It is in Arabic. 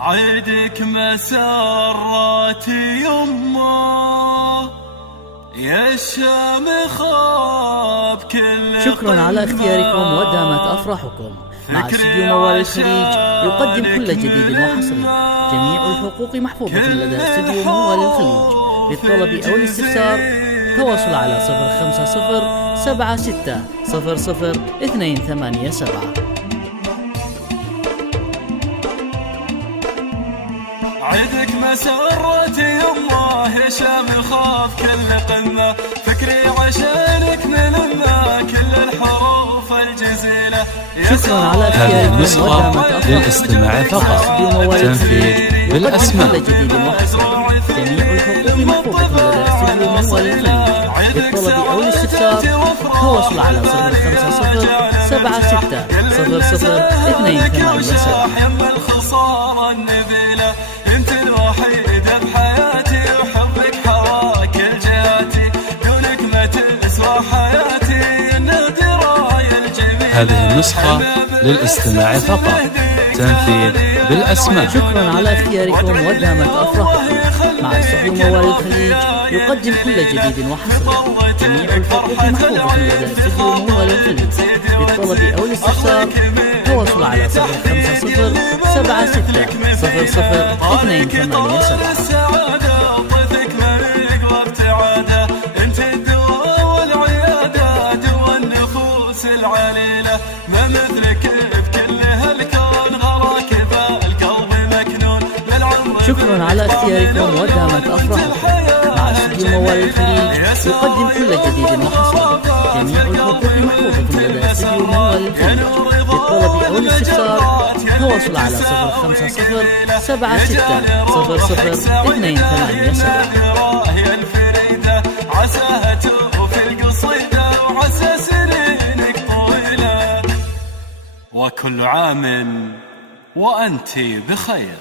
عيدك مسرات يمه يا الشام خاب كل. شكرا على اختياركم ودامت أفراحكم. مع استديو موال الخليج يقدم كل جديد وحصري. جميع الحقوق محفوظة لدى استديو موال الخليج. للطلب أو الاستفسار تواصل على 05076000287. عيدك مسرة يمه يا شام خاف كل قمة. فكري عشانك نلمه كل الحروف الجزيلة. شكرا على اختياركم ودامت للاستماع فقط. تنفيذ بالأسماء. كل جديد وحصري. جميع الحقوق محفوظة لدى استديو موال الخليج. للطلب أو الاستفسار تواصل على 05076000287. انت الوحيدة بحياتي وحبك حواك الجهاتي. دونك ما تسوى حياتي النادرة يا الجميلة. هذه النسخة للاستماع فقط. تنفيذ بالأسماء. شكرا على اختياركم ودامت أفراحكم. مع استديو موال الخليج يقدم كل جديد وحصري. جميع الحقوق محفوظة لدى استديو موال الخليج. للطلب أو الاستفسار تواصل على 05076000287. شكرا على اختياركم ودامت أفراحكم. مع استديو موال الخليج يقدم كل جديد وحصري. جميع الحقوق محفوظة لدى استديو موال الخليج. للطلب أو الاستفسار تواصل على 05076000287. وكل عام وأنت بخير.